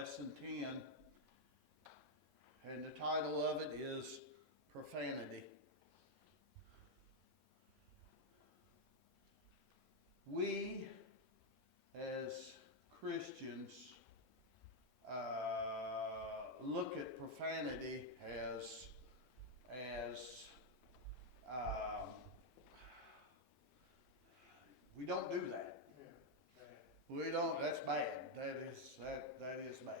lesson 10, and the title of it is Profanity. We, as Christians, look at profanity as we don't do that. We don't. That's bad. That is bad.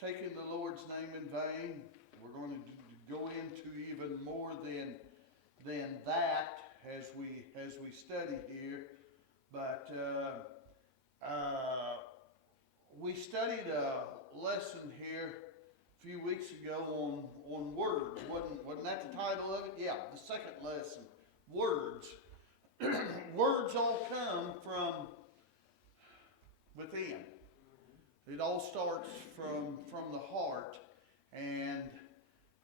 Taking the Lord's name in vain. We're going to go into even more than that as we study here. But we studied a lesson here a few weeks ago on words. Wasn't that the title of it? Yeah, the second lesson, words. Words all come from within. It all starts from the heart, and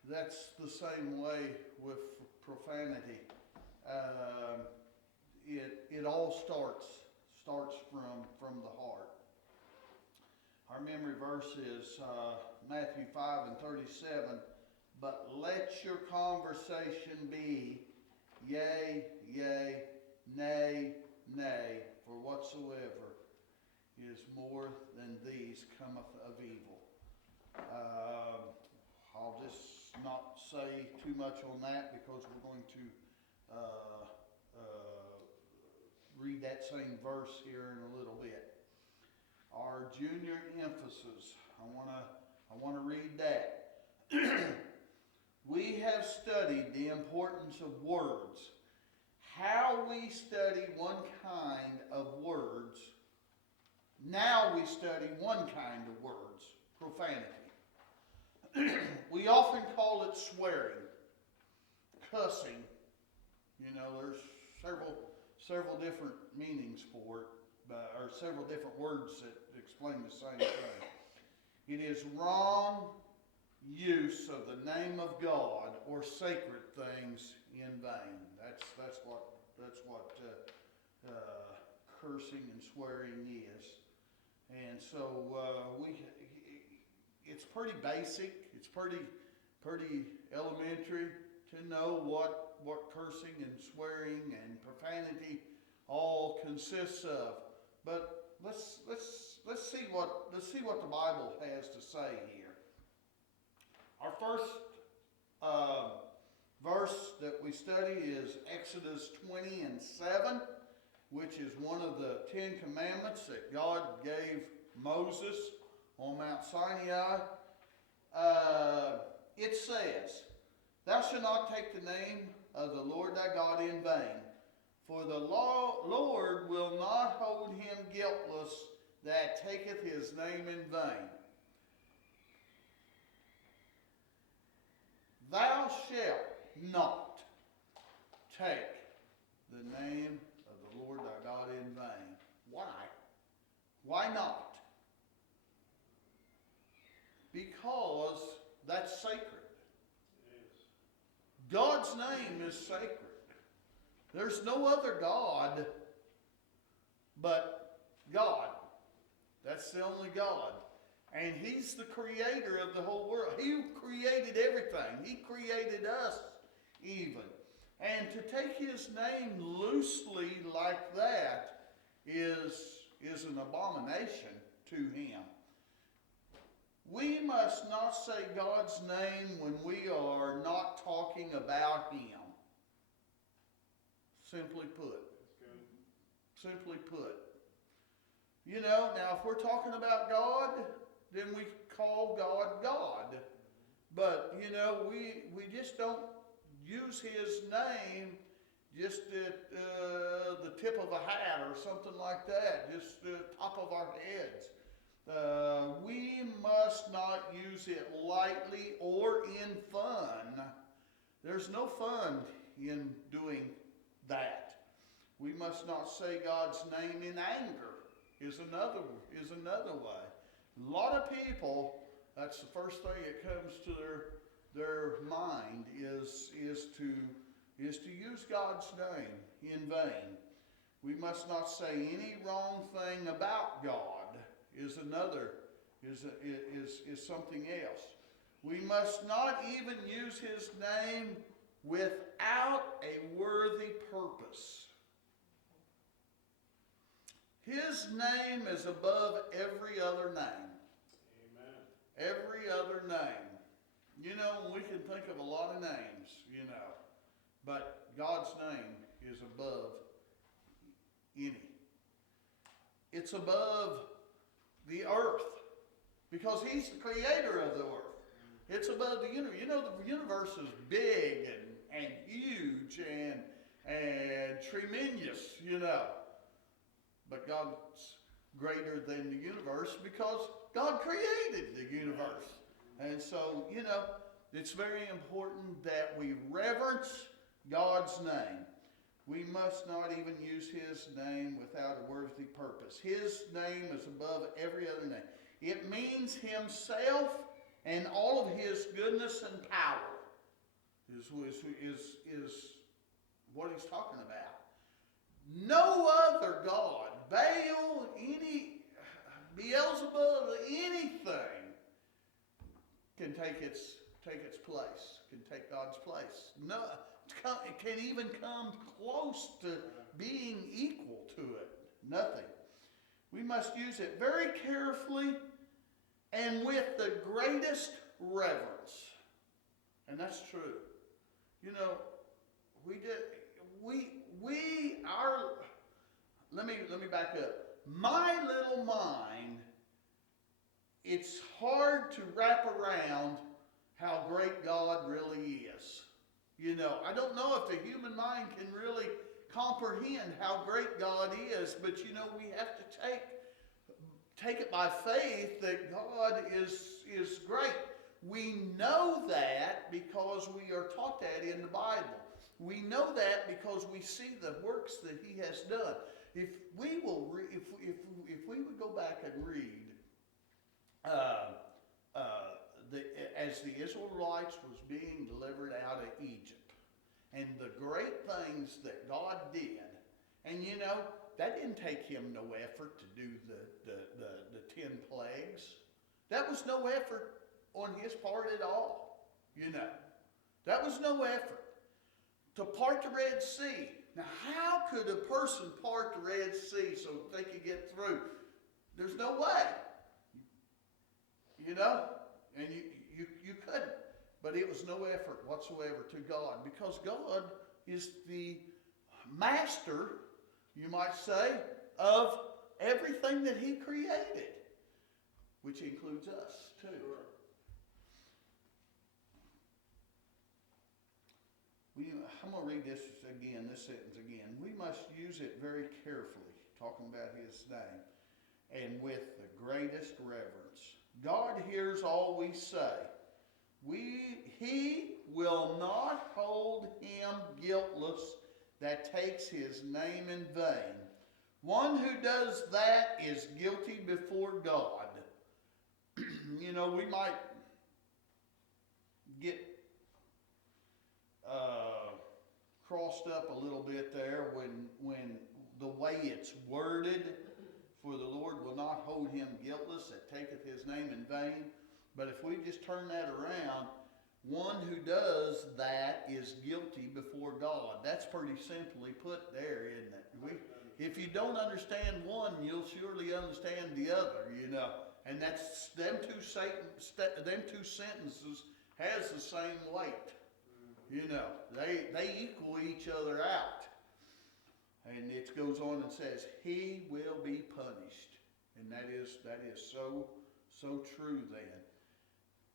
that's the same way with profanity. It all starts from the heart. Our memory verse is Matthew 5:37. But let your conversation be yea, yea, nay, nay, for whatsoever is more than these cometh of evil. I'll just not say too much on that because we're going to read that same verse here in a little bit. Our junior emphasis, I want to read that. We have studied the importance of words. How we study one kind of words. Now we study one kind of words, profanity. We often call it swearing, cussing. You know, there's several different meanings for it, or several different words that explain the same thing. It is wrong use of the name of God or sacred things in vain. That's what cursing and swearing is. And so it's pretty basic. It's pretty elementary to know what cursing and swearing and profanity all consists of. But let's see what the Bible has to say here. Our first verse that we study is Exodus 20:7, which is one of the 10 commandments that God gave Moses on Mount Sinai. It says, "Thou shalt not take the name of the Lord thy God in vain, for the Lord will not hold him guiltless that taketh his name in vain. Thou shalt not take the name of the Lord thy God in vain." Why? Why not? Because that's sacred. It is. God's name is sacred. There's no other God but God. That's the only God. And He's the creator of the whole world. He created everything. He created us even. And to take His name loosely like that is an abomination to Him. We must not say God's name when we are not talking about Him. Simply put. Simply put. You know, now if we're talking about God, then we call God God. But, you know, we just don't use His name just at the tip of a hat or something like that, just the top of our heads. We must not use it lightly or in fun. There's no fun in doing that. We must not say God's name in anger is another way. A lot of people, that's the first thing that comes to their mind is to use God's name in vain. We must not say any wrong thing about God is another, is something else. We must not even use his name without a worthy purpose. His name is above every other name. Amen. Every other name. You know, we can think of a lot of names, you know, but God's name is above any. It's above the earth because he's the creator of the earth. It's above the universe. You know, the universe is big and huge and tremendous, you know. But God's greater than the universe because God created the universe. And so, you know, it's very important that we reverence God's name. We must not even use his name without a worthy purpose. His name is above every other name. It means himself and all of his goodness and power is what he's talking about. No other God, Baal, Beelzebub, anything can take its place, can take God's place. No, it can't even come close to being equal to it. Nothing. We must use it very carefully and with the greatest reverence. And that's true. You know, let me back up. My little mind, it's hard to wrap around how great God really is. You know, I don't know if the human mind can really comprehend how great God is, but you know, we have to take it by faith that God is great. We know that because we are taught that in the Bible. We know that because we see the works that he has done. If we would go back and read as the Israelites was being delivered out of Egypt, and the great things that God did, and you know, that didn't take him no effort to do the 10 plagues. That was no effort on his part at all. You know, that was no effort. To part the Red Sea. Now, how could a person part the Red Sea so they could get through? There's no way. You know, and you couldn't. But it was no effort whatsoever to God because God is the master, you might say, of everything that he created, which includes us too. Sure. I'm going to read this sentence again. We must use it very carefully, talking about his name, and with the greatest reverence. God hears all we say. He will not hold him guiltless that takes his name in vain. One who does that is guilty before God. You know, we might get crossed up a little bit there when the way it's worded, for the Lord will not hold him guiltless that taketh his name in vain. But if we just turn that around, one who does that is guilty before God. That's pretty simply put there, isn't it? If you don't understand one, you'll surely understand the other, you know. And that's them two sentences has the same weight. You know, they equal each other out. And it goes on and says, he will be punished. And that is so true then.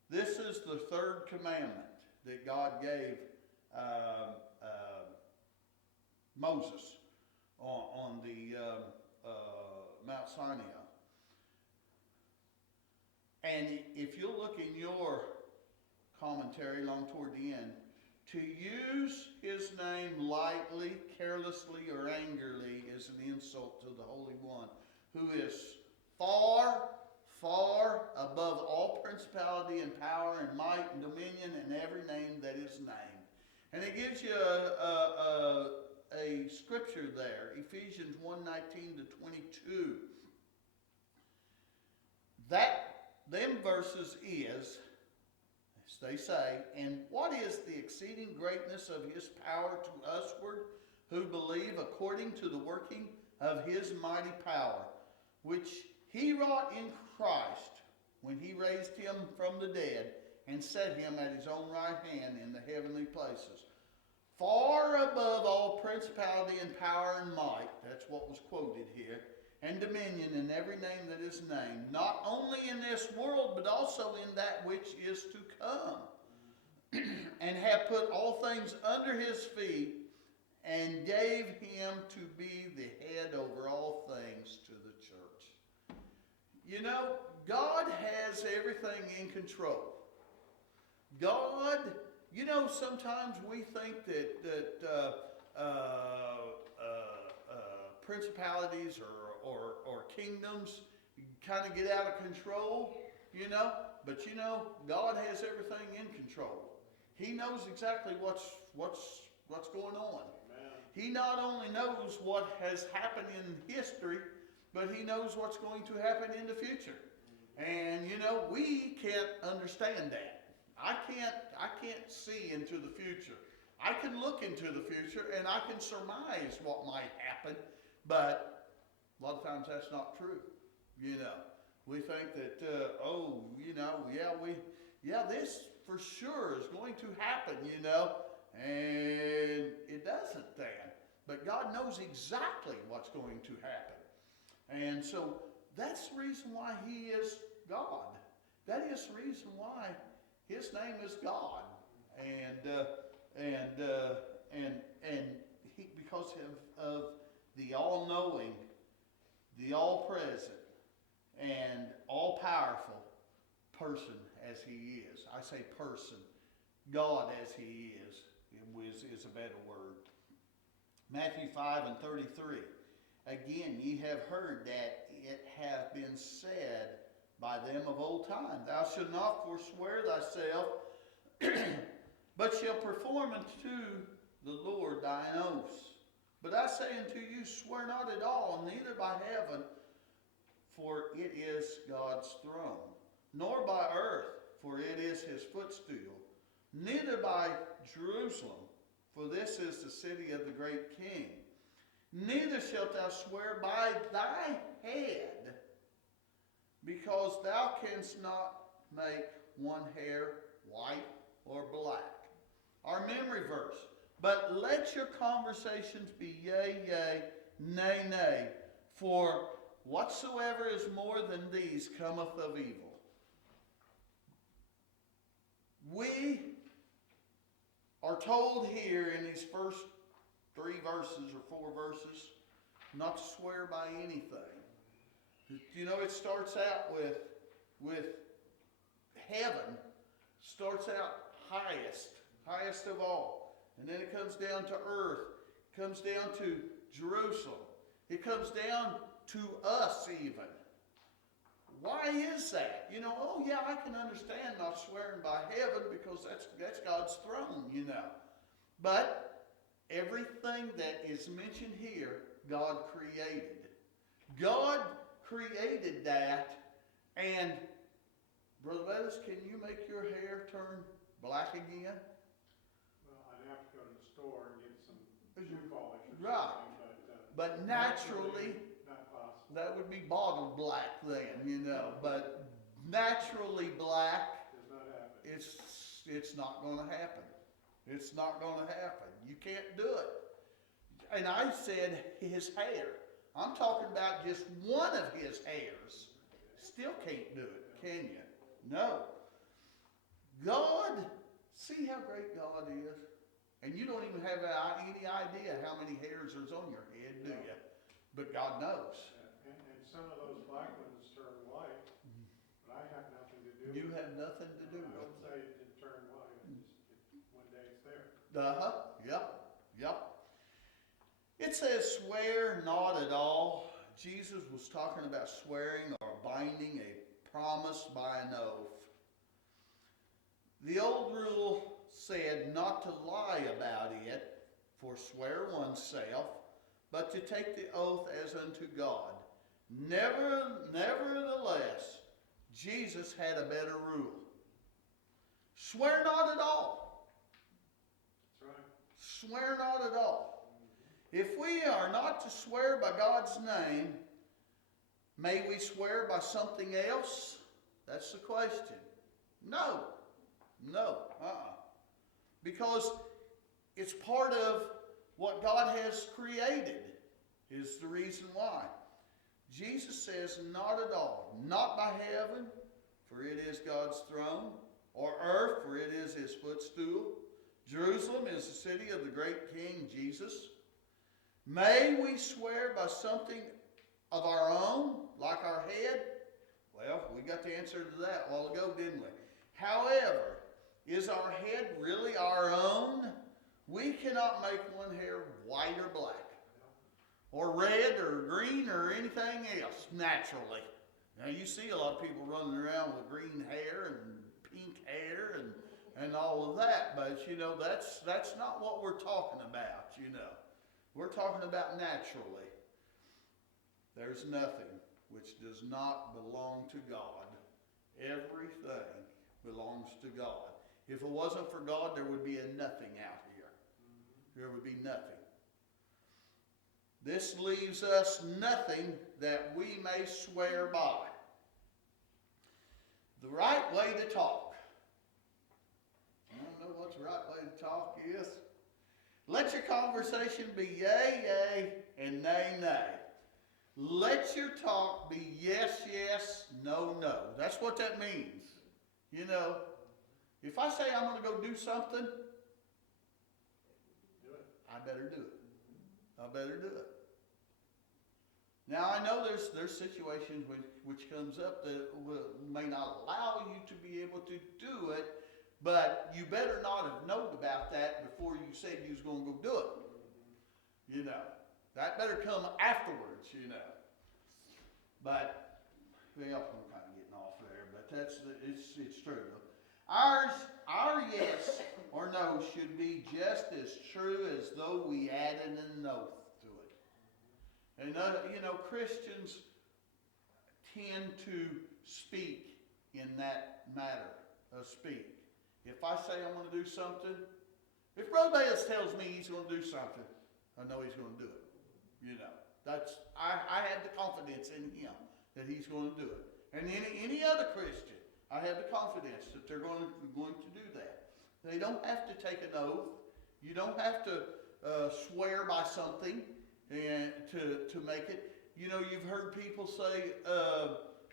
This is the third commandment that God gave Moses on the Mount Sinai. And if you look in your commentary along toward the end, to use his name lightly, carelessly, or angrily is an insult to the Holy One, who is far, far above all principality and power and might and dominion and every name that is named. And it gives you a scripture there, Ephesians 1:19-22. verses is, as they say, and what is the exceeding greatness of his power to usward who believe according to the working of his mighty power, which he wrought in Christ when he raised him from the dead and set him at his own right hand in the heavenly places, far above all principality and power and might, that's what was quoted here, and dominion in every name that is named, not only in this world, but also in that which is to come, and have put all things under his feet, and gave him to be the head over all things to the church. You know, God has everything in control. God, you know, sometimes we think that principalities or kingdoms kind of get out of control, you know. But you know, God has everything in control. He knows exactly what's going on. Amen. He not only knows what has happened in history, but he knows what's going to happen in the future. And you know, we can't understand that. I can't see into the future. I can look into the future and I can surmise what might happen, but a lot of times that's not true. You know, we think that this for sure is going to happen, you know, and it doesn't then. But God knows exactly what's going to happen. And so that's the reason why he is God. That is the reason why his name is God. And he, because of the all-knowing, the all-present, and all-powerful person as he is. I say person. God as he is a better word. Matthew 5:33. Again, ye have heard that it hath been said by them of old time, thou shalt not forswear thyself, but shalt perform unto the Lord thine oaths. But I say unto you, swear not at all, neither by heaven, for it is God's throne, nor by earth, for it is his footstool, neither by Jerusalem, for this is the city of the great King. Neither shalt thou swear by thy head, because thou canst not make one hair white or black. Our memory verse. But let your conversations be yea, yea, nay, nay, for whatsoever is more than these cometh of evil. We are told here in these first 3 verses or 4 verses not to swear by anything. You know, it starts out with heaven, starts out highest of all. And then it comes down to earth, it comes down to Jerusalem, it comes down to us even. Why is that? You know, oh yeah, I can understand not swearing by heaven because that's God's throne, you know. But everything that is mentioned here, God created. God created that, and Brother Bettis, can you make your hair turn black again? Well, I'd have to go to the store and get some shoe polish or right. something. But naturally, not possible. That would be bottle black then, you know. But naturally black, does not happen. It's not going to happen. It's not going to happen. You can't do it. And I said his hair. I'm talking about just one of his hairs. Still can't do it, can you? No. God, see how great God is? And you don't even have any idea how many hairs there's on your head, do you? But God knows. And some of those black ones turn white, but I have nothing to do with it. You have nothing to do with it. I don't say it didn't turn white. One day it's there. Yep. It says swear not at all. Jesus was talking about swearing or binding a promise by an oath. The old rule said not to lie about it, forswear oneself, but to take the oath as unto God. Nevertheless, Jesus had a better rule. Swear not at all. That's right. Swear not at all. If we are not to swear by God's name, may we swear by something else? That's the question. No. No. Because it's part of what God has created is the reason why. Jesus says, not at all. Not by heaven, for it is God's throne, or earth, for it is his footstool. Jerusalem is the city of the great King Jesus. May we swear by something of our own, like our head? Well, we got the answer to that a while ago, didn't we? However, is our head really our own? We cannot make one hair white or black, or red or green or anything else naturally. Now you see a lot of people running around with green hair and pink hair and all of that, but you know, that's not what we're talking about, you know. We're talking about naturally. There's nothing which does not belong to God. Everything belongs to God. If it wasn't for God, there would be a nothing out here. There would be nothing. This leaves us nothing that we may swear by. The right way to talk. I don't know what the right way to talk is. Let your conversation be yea, yea, and nay, nay. Let your talk be yes, yes, no, no. That's what that means. You know, if I say I'm going to go do something, Do it. I better do it. I better do it. Now I know there's situations which comes up that may not allow you to be able to do it, but you better not have known about that before you said you was going to go do it. You know, that better come afterwards. You know, but well, I'm kind of getting off there, but it's true. Our yes or no should be just as true as though we added an oath to it. And you know, Christians tend to speak in that matter of speak. If I say I'm going to do something, if Brother Bayless tells me he's going to do something, I know he's going to do it. You know, I have the confidence in him that he's going to do it. And any other Christian, I have the confidence that they're going to do that. They don't have to take an oath. You don't have to swear by something and to make it. You know, you've heard people say,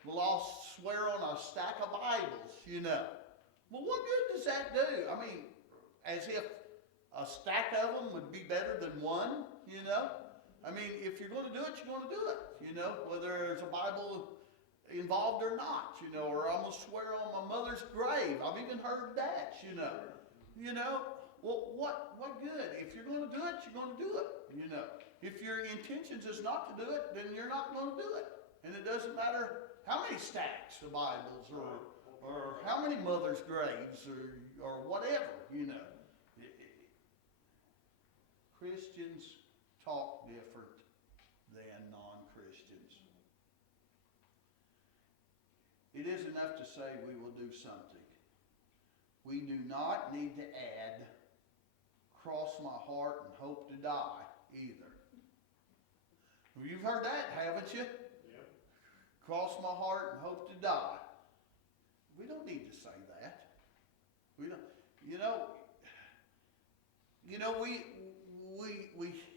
well, I'll swear on a stack of Bibles, you know. Well, what good does that do? I mean, as if a stack of them would be better than one, you know. I mean, if you're going to do it, you're going to do it, you know, whether there's a Bible involved or not, you know, or I'm going to swear on my mother's grave. I've even heard that, you know. You know, well, what good? If you're going to do it, you're going to do it, you know. If your intentions is not to do it, then you're not going to do it. And it doesn't matter how many stacks of Bibles or how many mothers' graves or whatever, you know. Christians talk different than non-Christians. It is enough to say we will do something. We do not need to add, cross my heart and hope to die either. You've heard that, haven't you? Yep. Cross my heart and hope to die. We don't need to say that. We don't. You know, we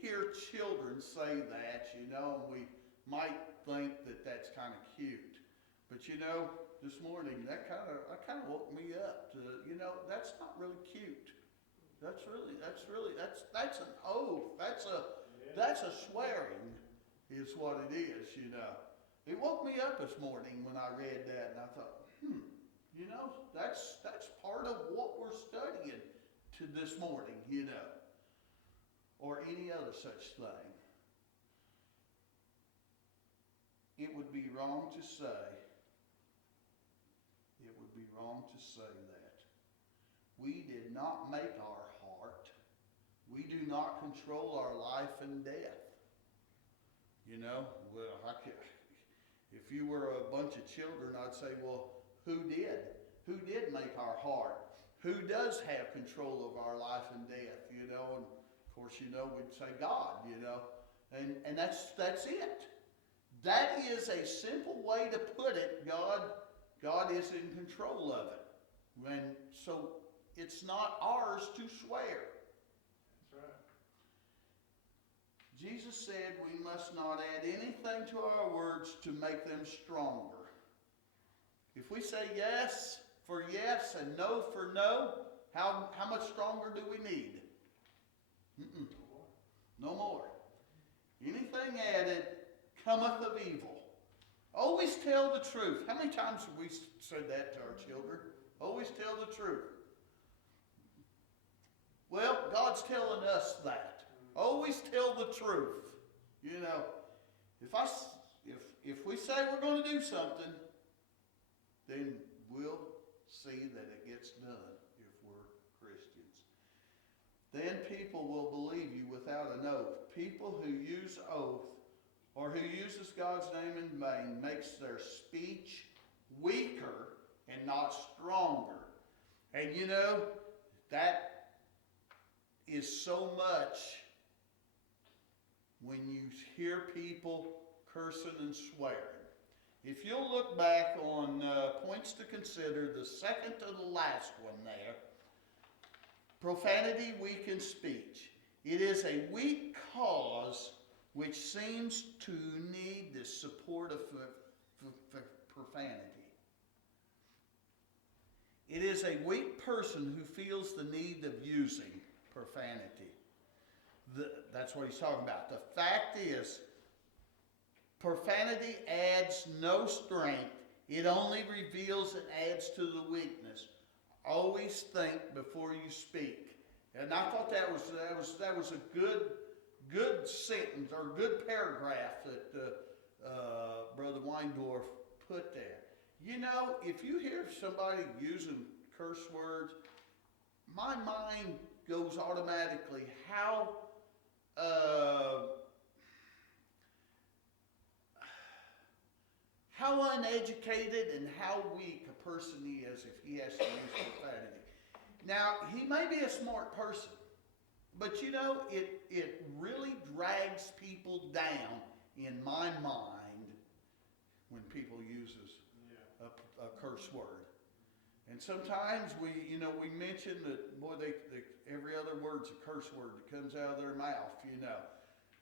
hear children say that, you know, and we might think that that's kind of cute. But you know, this morning that kind of woke me up to, you know, that's not really cute. That's an oath. That's a swearing is what it is, you know. It woke me up this morning when I read that, and I thought, you know, that's part of what we're studying to this morning, you know, or any other such thing. It would be wrong to say that. We did not make our heart. We do not control our life and death. You know, well, if you were a bunch of children, I'd say, well, who did? Who did make our heart? Who does have control of our life and death, you know? And of course, you know, we'd say God, you know? And that's it. That is a simple way to put it. God is in control of it. And so it's not ours to swear. That's right. Jesus said we must not add anything to our words to make them stronger. If we say yes for yes and no for no, how much stronger do we need? Mm-mm. No more. Anything added cometh of evil. Always tell the truth. How many times have we said that to our children? Always tell the truth. Well, God's telling us that. Always tell the truth. You know, if we say we're going to do something, then we'll see that it gets done if we're Christians. Then people will believe you without an oath. People who use oath or who uses God's name in vain makes their speech weaker and not stronger. And you know, that is so much when you hear people cursing and swearing. If you'll look back on points to consider, the second to the last one there, profanity weakens speech. It is a weak cause which seems to need the support of profanity. It is a weak person who feels the need of using profanity. That's what he's talking about. The fact is, profanity adds no strength. It only reveals and adds to the weakness. Always think before you speak. And I thought that was a good sentence or good paragraph that Brother Weindorf put there. You know, if you hear somebody using curse words, my mind goes automatically how uneducated and how weak a person is if he has to use profanity. Now, he may be a smart person, but you know, it really drags people down in my mind when people uses a curse word. And sometimes we mention that, boy, every other word's a curse word that comes out of their mouth, you know.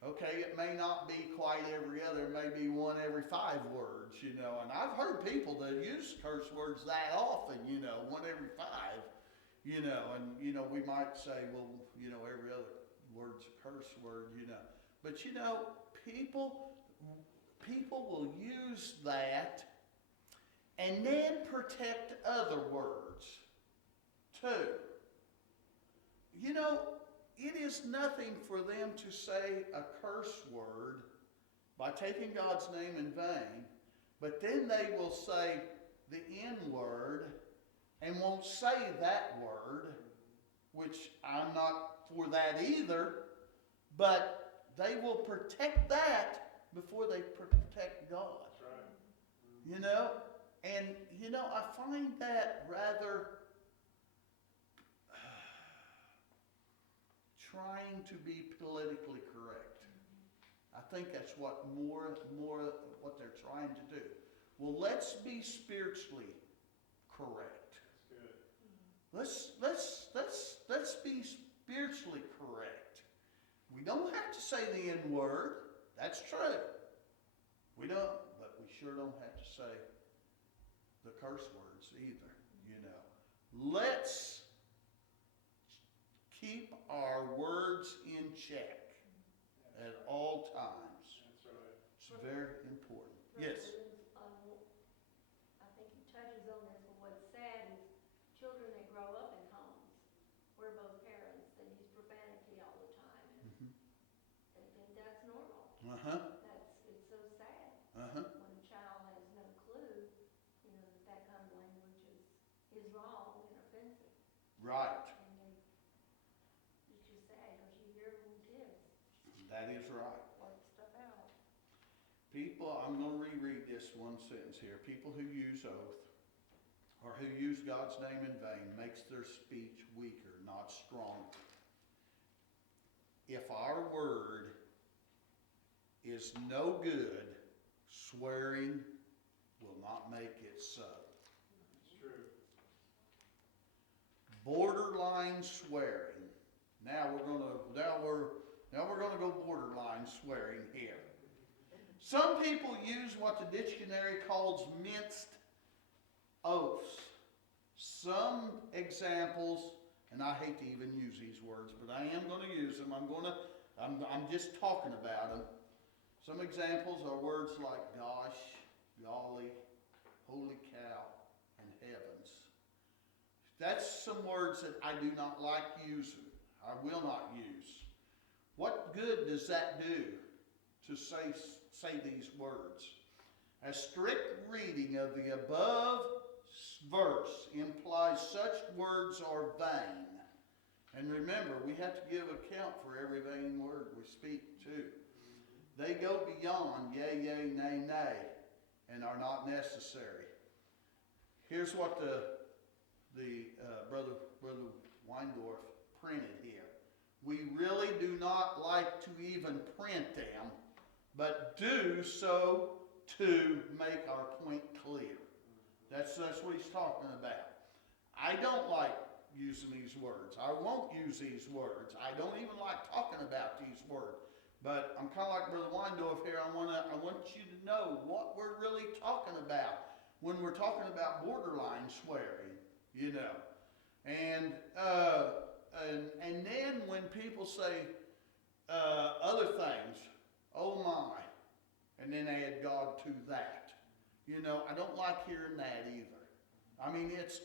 Okay, it may not be quite every other, it may be one every 5 words, you know. And I've heard people that use curse words that often, you know, one every 5, you know. And, you know, we might say, well, you know, every other word's a curse word, you know. But, you know, people will use that and then protect other words too. You know, it is nothing for them to say a curse word by taking God's name in vain, but then they will say the N word and won't say that word, which I'm not for that either, but they will protect that before they protect God. That's right. You know? And, you know, I find that rather trying to be politically correct. I think that's what more what they're trying to do. Well, let's be spiritually correct. That's good. Let's be spiritually correct. We don't have to say the N word. That's true. We don't, but we sure don't have to say the curse words either, you know. Let's keep our words in check at all times. That's right. It's very important. Yes. I think he touches on this, but what's sad is children that grow up in homes where both parents, they use profanity all the time, and they think that's normal. It's so sad. When a child has no clue, you know, that kind of language is wrong and offensive. Right. And it's just sad because you hear little kids That is right. work stuff out. People people, I'm going to reread this one sentence here. People who use oath or who use God's name in vain makes their speech weaker, not stronger. If our word is no good, swearing will not make it so. It's true. Borderline swearing. Now we're gonna go borderline swearing here. Some people use what the dictionary calls minced oaths. Some examples, and I hate to even use these words, but I am going to use them. I'm just talking about them. Some examples are words like gosh, golly, holy cow, and heavens. That's some words that I do not like using. I will not use. What good does that do to say these words? A strict reading of the above verse implies such words are vain. And remember, we have to give account for every vain word we speak too. They go beyond yea, yea, nay, nay, and are not necessary. Here's what the brother Weindorf printed here. We really do not like to even print them, but do so to make our point clear. That's what he's talking about. I don't like using these words. I won't use these words. I don't even like talking about these words. But I'm kind of like Brother Weindorf here. I want you to know what we're really talking about when we're talking about borderline swearing, you know. And then when people say other things, oh my, and then add God to that. You know, I don't like hearing that either. I mean, it's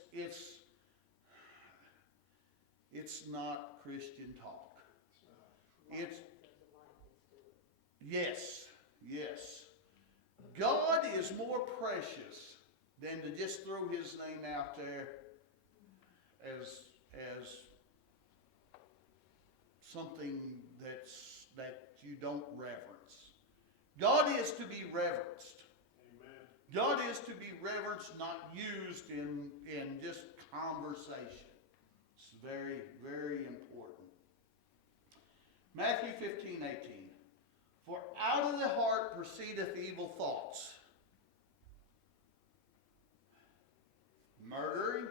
not Christian talk. It's yes. God is more precious than to just throw His name out there as something that you don't reverence. God is to be reverenced. Amen. God is to be reverenced, not used in just conversation. It's very, very important. Matthew 15:18. For out of the heart proceedeth evil thoughts. Murders,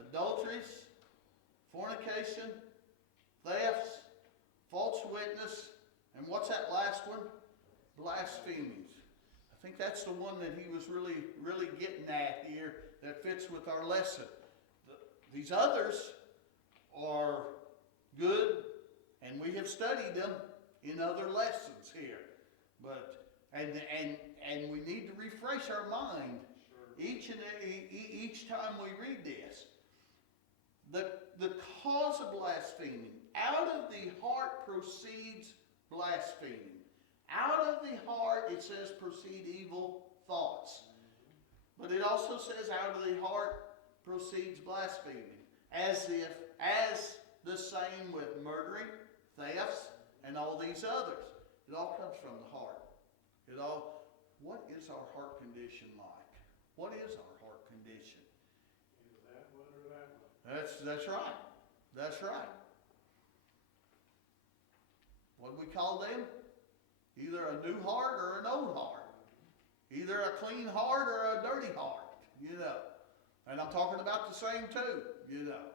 adulteries, fornication, thefts, false witness, and what's that last one? Blasphemies. I think that's the one that he was really, really getting at here that fits with our lesson. These others are good, and we have studied them in other lessons here. But and we need to refresh our mind each time we read this. The cause of blaspheming. Out of the heart proceeds blaspheming. Out of the heart, it says, proceed evil thoughts. But it also says out of the heart proceeds blaspheming. As the same with murdering, thefts, and all these others. It all comes from the heart. What is our heart condition like? What is our heart condition? Either that one or that one. That's right. That's right. What do we call them? Either a new heart or an old heart. Either a clean heart or a dirty heart, you know. And I'm talking about the same too, you know.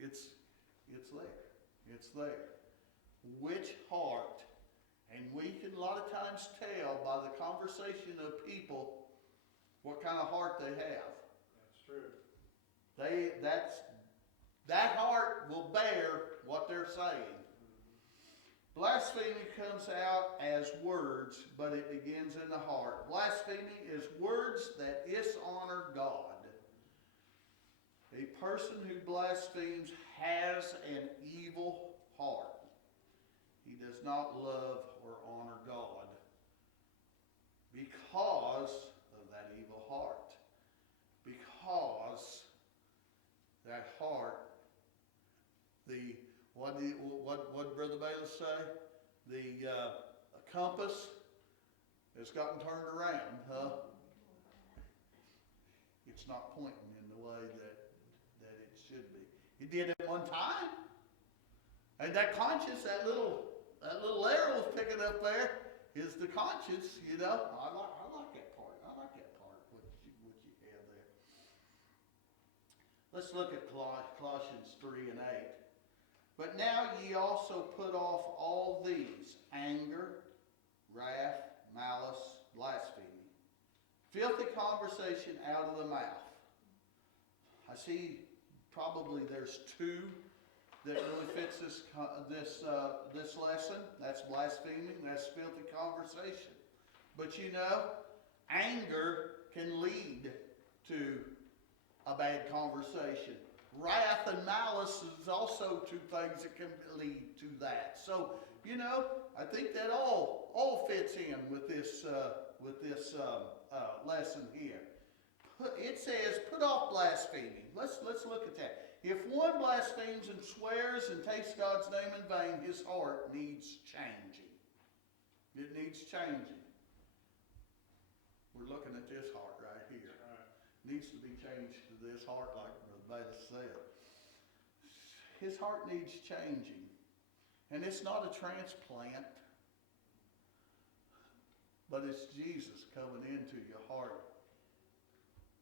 It's there. It's there. Which heart? And we can a lot of times tell by the conversation of people what kind of heart they have. That's true. That heart will bear what they're saying. Blasphemy comes out as words, but it begins in the heart. Blasphemy is words that dishonor God. A person who blasphemes has an evil heart. He does not love or honor God because of that evil heart. Because that heart, what did Brother Bayless say? The compass has gotten turned around, huh? It's not pointing in the way that it should be. It did at one time. And that conscience, that little arrow was picking up there, is the conscience, you know. I like that part. I like that part, what you have there. Let's look at Colossians 3 and 8. But now ye also put off all these: anger, wrath, malice, blasphemy, filthy conversation out of the mouth. I see probably there's two that really fits this lesson. That's blaspheming, that's filthy conversation. But you know, anger can lead to a bad conversation. Wrath and malice is also two things that can lead to that. So, you know, I think that all fits in with this lesson here. It says, put off blaspheming. Let's look at that. If one blasphemes and swears and takes God's name in vain, his heart needs changing. It needs changing. We're looking at this heart right here. Needs to be changed to this heart, like Brother Bayless said. His heart needs changing. And it's not a transplant, but it's Jesus coming into your heart,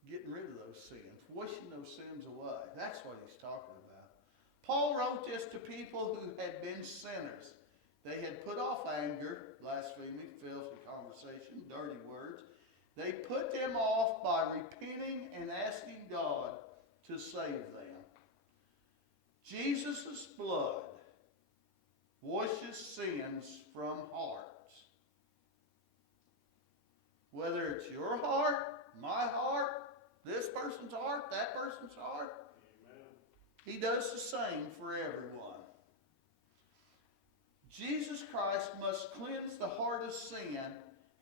getting rid of those sins, washing those sins away. That's what he's talking about. Paul wrote this to people who had been sinners. They had put off anger, blasphemy, filthy conversation, dirty words. They put them off by repenting and asking God to save them. Jesus' blood washes sins from hearts. Whether it's your heart, my heart, this person's heart, that person's heart. Amen. He does the same for everyone. Jesus Christ must cleanse the heart of sin,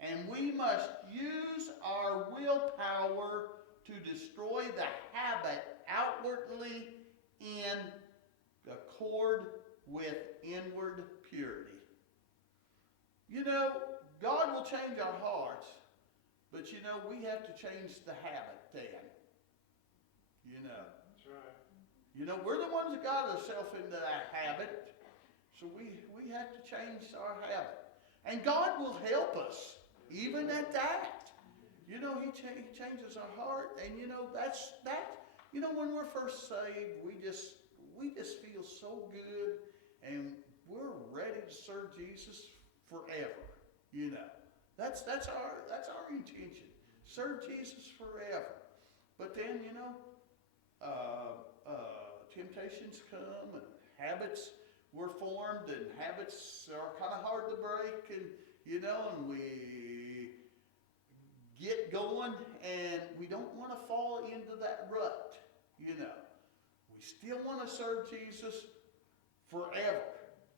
and we must use our willpower to destroy the habit outwardly in accord with inward purity. You know, God will change our hearts, but you know, we have to change the habit then. You know. That's right. You know, we're the ones that got ourselves into that habit, so we have to change our habit. And God will help us, even at that. You know, He changes our heart, and you know, that's that. You know, when we're first saved, we just feel so good, and we're ready to serve Jesus forever. You know, that's our intention. Serve Jesus forever. But then, you know, temptations come, and habits were formed, and habits are kind of hard to break, and you know, and we get going, and we don't want to fall into that rut. You know, we still want to serve Jesus forever.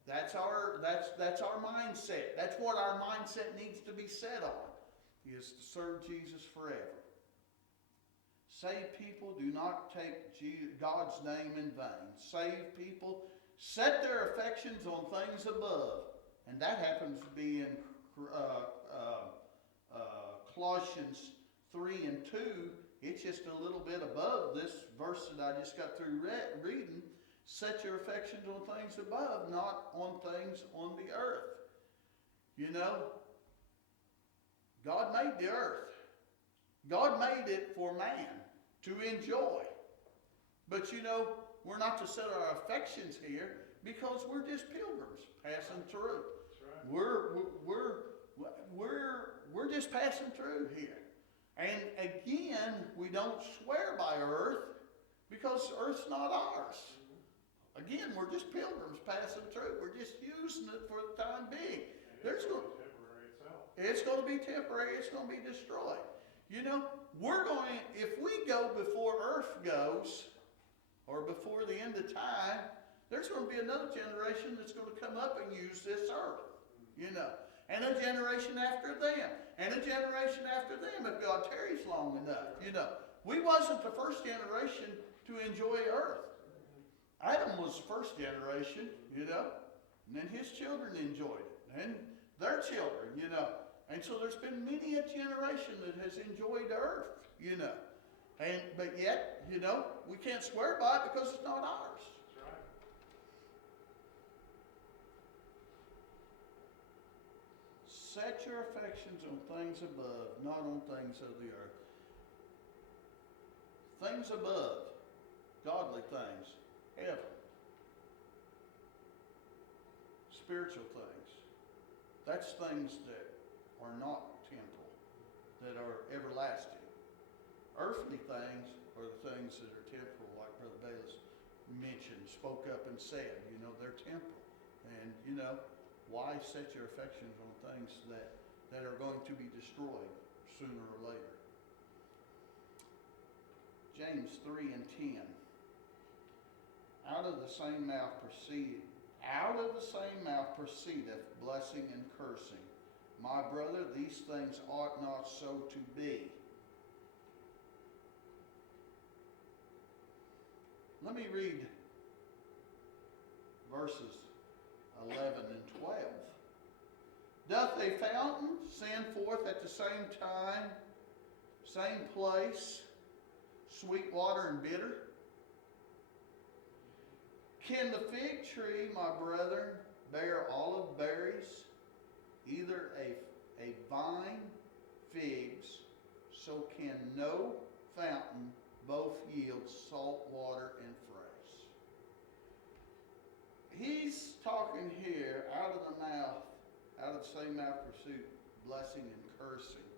That's our mindset. That's what our mindset needs to be set on, is to serve Jesus forever. Saved people do not take God's name in vain. Saved people set their affections on things above, and that happens to be in Colossians 3 and 2. It's just a little bit above this verse that I just got through reading. Set your affections on things above, not on things on the earth. You know, God made the earth. God made it for man to enjoy. But you know, we're not to set our affections here, because we're just pilgrims passing through. That's right. We're just passing through here. And again, we don't swear by earth, because earth's not ours. Again, we're just pilgrims passing through. We're just using it for the time being. It's going to be temporary itself. It's going to be temporary. It's going to be destroyed. You know, if we go before earth goes, or before the end of time, there's going to be another generation that's going to come up and use this earth. You know, and a generation after them, and a generation after them, if God tarries long enough. You know, we wasn't the first generation to enjoy earth. Adam was the first generation, and then his children enjoyed it, and their children, And so there's been many a generation that has enjoyed the earth, but yet, we can't swear by it because it's not ours. That's right. Set your affections on things above, not on things of the earth. Things above, godly things, heaven, spiritual things. That's things that are not temporal, that are everlasting. Earthly things are the things that are temporal, like Brother Bayless mentioned, spoke up and said, they're temporal. And, why set your affections on things that are going to be destroyed sooner or later? James 3:10. Out of the same mouth proceedeth blessing and cursing. My brother, these things ought not so to be. Let me read verses 11 and 12. Doth a fountain send forth at the same time, same place, sweet water and bitter? Can the fig tree, my brethren, bear olive berries? Either a vine figs, so can no fountain both yield salt water and fresh. He's talking here out of the same mouth proceed blessing and cursing.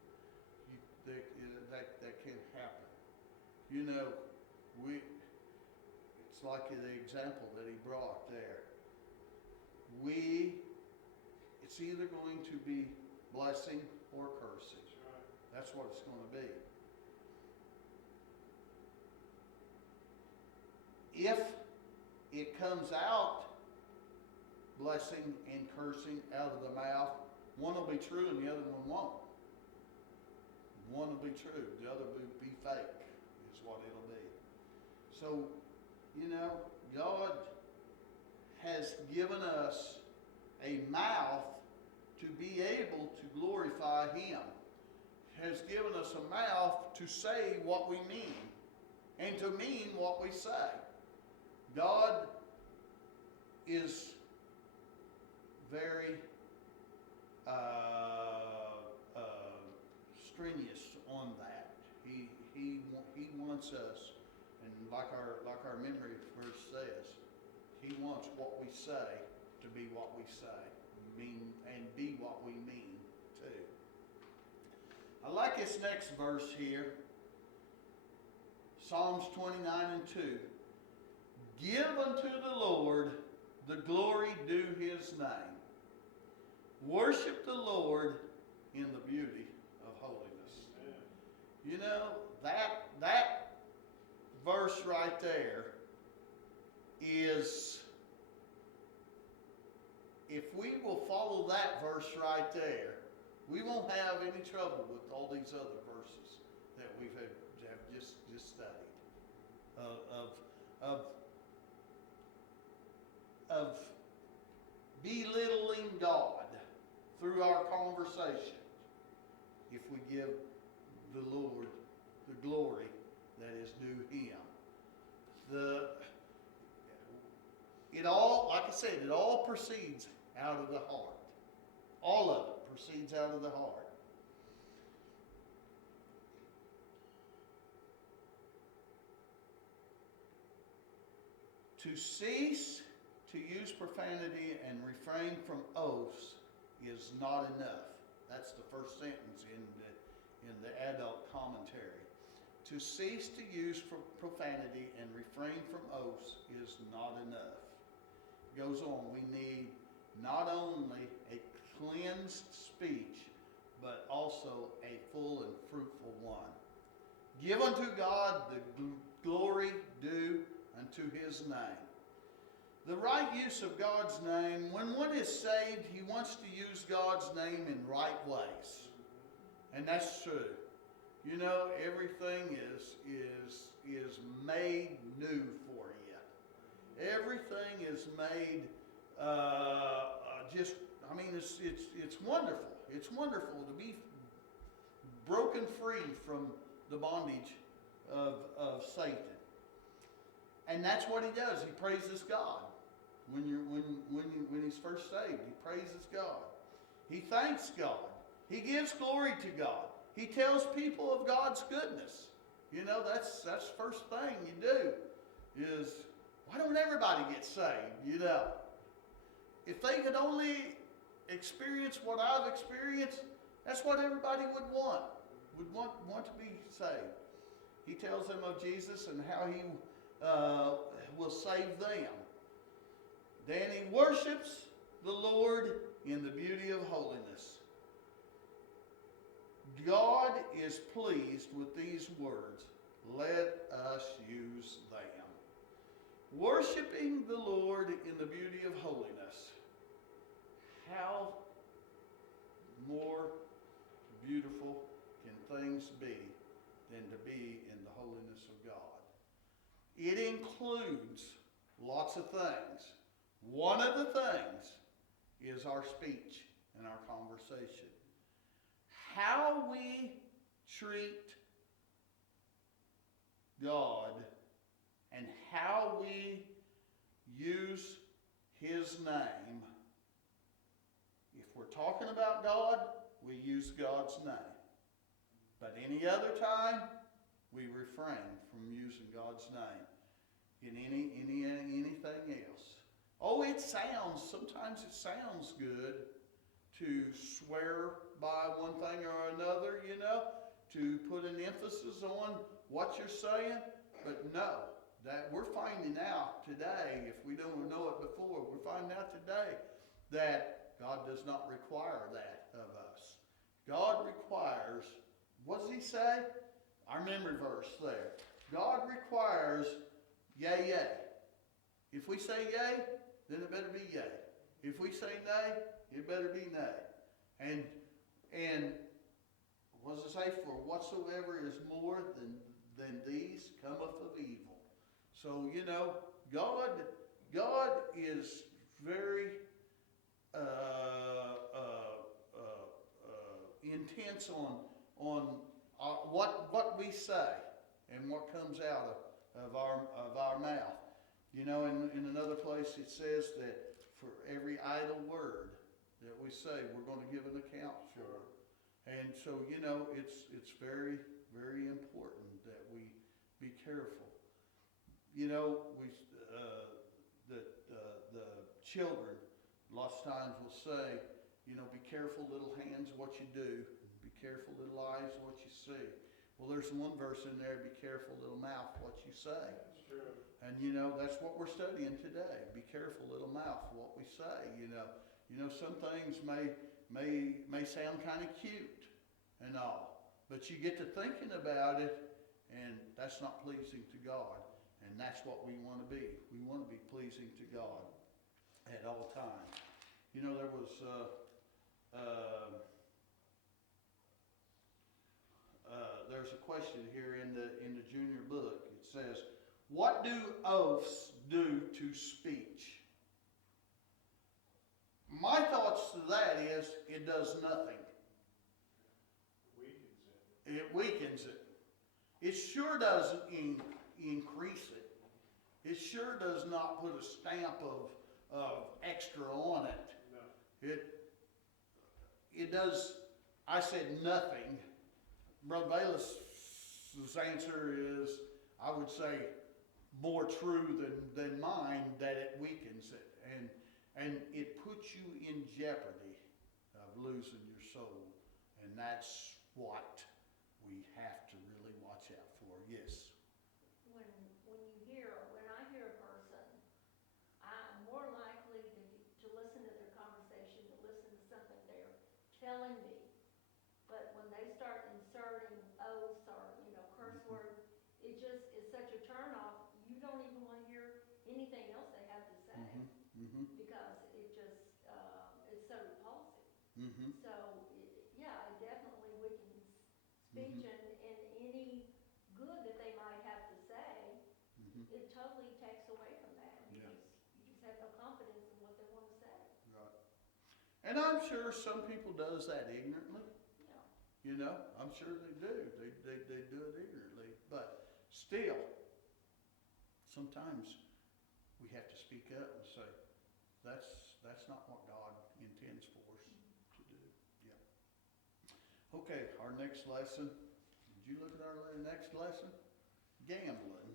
That can happen. It's like the example that he brought there. It's either going to be blessing or cursing. That's what it's going to be. If it comes out blessing and cursing out of the mouth, one will be true and the other one won't. One will be true, the other will be fake, is what it'll be. So, God has given us a mouth to be able to glorify Him. Has given us a mouth to say what we mean and to mean what we say. God is very strenuous on that. He wants us, and like our memory verse says, He wants what we say to be what we say, and be what we mean too. I like this next verse here, Psalms 29:2. Give unto the Lord the glory due His name. Worship the Lord in the beauty of holiness. That verse right there is, if we will follow that verse right there, we won't have any trouble with all these other verses that we have just studied of belittling God through our conversation. If we give the Lord the glory that is due Him. It all, like I said, it all proceeds out of the heart. All of it proceeds out of the heart. To cease to use profanity and refrain from oaths is not enough. That's the first sentence in the adult commentary. To cease to use profanity and refrain from oaths is not enough. It goes on, we need not only a cleansed speech, but also a full and fruitful one. Give unto God the glory due unto His name. The right use of God's name, when one is saved, he wants to use God's name in right ways. And that's true. Everything is made new for you. Everything is made just, I mean, it's wonderful. It's wonderful to be broken free from the bondage of Satan. And that's what he does. He praises God. When he's first saved, he praises God. He thanks God. He gives glory to God. He tells people of God's goodness. You know, that's the first thing you do is, why don't everybody get saved? You know, if they could only experience what I've experienced, that's what everybody would want to be saved. He tells them of Jesus and how he will save them. Then he worships the Lord in the beauty of holiness. God is pleased with these words. Let us use them. Worshipping the Lord in the beauty of holiness. How more beautiful can things be than to be in the holiness of God? It includes lots of things. One of the things is our speech and our conversation. How we treat God and how we use his name. If we're talking about God, we use God's name. But any other time, we refrain from using God's name in anything else. Oh, sometimes it sounds good to swear by one thing or another, you know, to put an emphasis on what you're saying. But no, that we're finding out today, if we don't know it before, we're finding out today that God does not require that of us. God requires, what does he say? Our memory verse there. God requires yea, yea. If we say yea, then it better be yea. If we say nay, it better be nay. And what does it say? For whatsoever is more than these cometh of evil. So, you know, God is very intense on what we say and what comes out of our mouth. You know, in another place it says that for every idle word that we say, we're going to give an account for. And so, you know, it's very, very important that we be careful. You know, the children lots of times will say, you know, be careful, little hands, what you do. Be careful, little eyes, what you see. Well, there's one verse in there, be careful, little mouth, what you say. That's true. And, you know, that's what we're studying today. Be careful, little mouth, what we say, you know. You know, some things may sound kind of cute and all, but you get to thinking about it, and that's not pleasing to God. And that's what we want to be. We want to be pleasing to God at all times. You know, there was there's a question here in the junior book. It says, "What do oaths do to speech?" My thoughts to that is, it does nothing. It weakens it. It sure doesn't increase it. It sure does not put a stamp of extra on it. No. It does, I said nothing. Brother Bayless's answer is, I would say, more true than mine, that it weakens it. And it puts you in jeopardy of losing your soul. And that's what we have to really watch out for. Yes? When I hear a person, I'm more likely to listen to their conversation, to listen to something they're telling me. But when they start inserting oaths or, you know, curse words, it just is such a turn off. You don't even want to hear anything else they have to say. Because it just, it's so repulsive. So, yeah, it definitely weakens speech, and any good that they might have to say, it totally takes away from that. You And I'm sure some people does that ignorantly. Yeah. You know, I'm sure they do. They do it ignorantly. But still, sometimes we have to speak up and say, that's not what God intends for us to do. Yeah. Okay, our next lesson. Did you look at our next lesson? Gambling.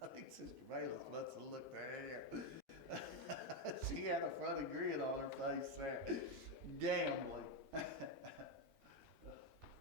I think Sister Bailiff must have looked there. She had a funny grin on her face there. Gambling.